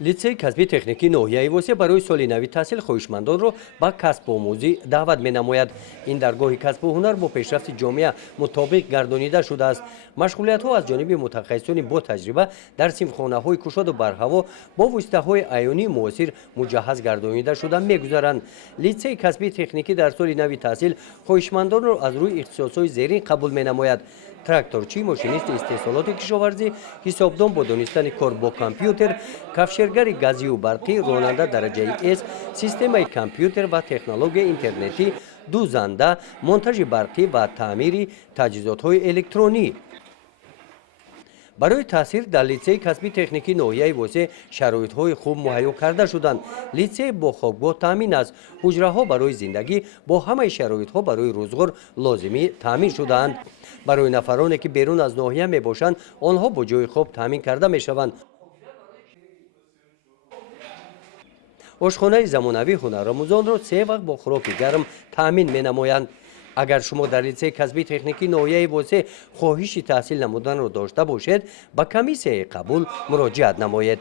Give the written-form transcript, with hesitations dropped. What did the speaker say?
лицей касби техникии ноҳияи восеъ барои соли нави таҳсил хоҳишмандонро ба касбу омӯзӣ даъват менамояд. Ин даргоҳи касбу ҳунар бо пешрафти ҷомеа мутобиқ гардонида шудааст. Машғулиятҳо аз ҷониби мутахассисони бо таҷриба дар синфхонаҳои кушоду барҳаво бо воситаҳои аёнии муосир муҷаҳҳаз гардонида шуда мегузаранд. Лицеи касби техникӣ дар соли нави таҳсил хоҳишмандонро аз рӯи ихтисосҳои зерин қабул менамояд. тракторчӣ, мошинисти истеҳсолоти кишоварзӣ, ҳисобдон бо донистани кор бо компютер, кафшергари газию барқӣ, ронанда дараҷаи С, системаи компютер ва технологияи интернетӣ, дузанда, монтажи барқӣ ва таъмири таҷҳизотҳои электронӣ. барои таҳсил дар лицеи касби техникии ноҳияи восеъ шароитҳои хуб муҳайё карда шуданд. лицей бо хобгоҳ таъмин аст. ҳуҷраҳо барои зиндагӣ бо ҳамаи шароитҳо барои рӯзгор лозимӣ таъмин шудаанд. барои нафароне ки берун аз ноҳия мебошанд, онҳо бо ҷои хоб таъмин карда мешаванд. ошхонаи замонавӣ ҳунаромӯзонро 3 вақт бо хӯроки гарм таъмин менамоянд. агар шумо дар лицеи касби техникии ноҳияи восеъ хоҳиши таҳсил намуданро дошта бошед, ба комиссияи қабул муроҷиат намоед.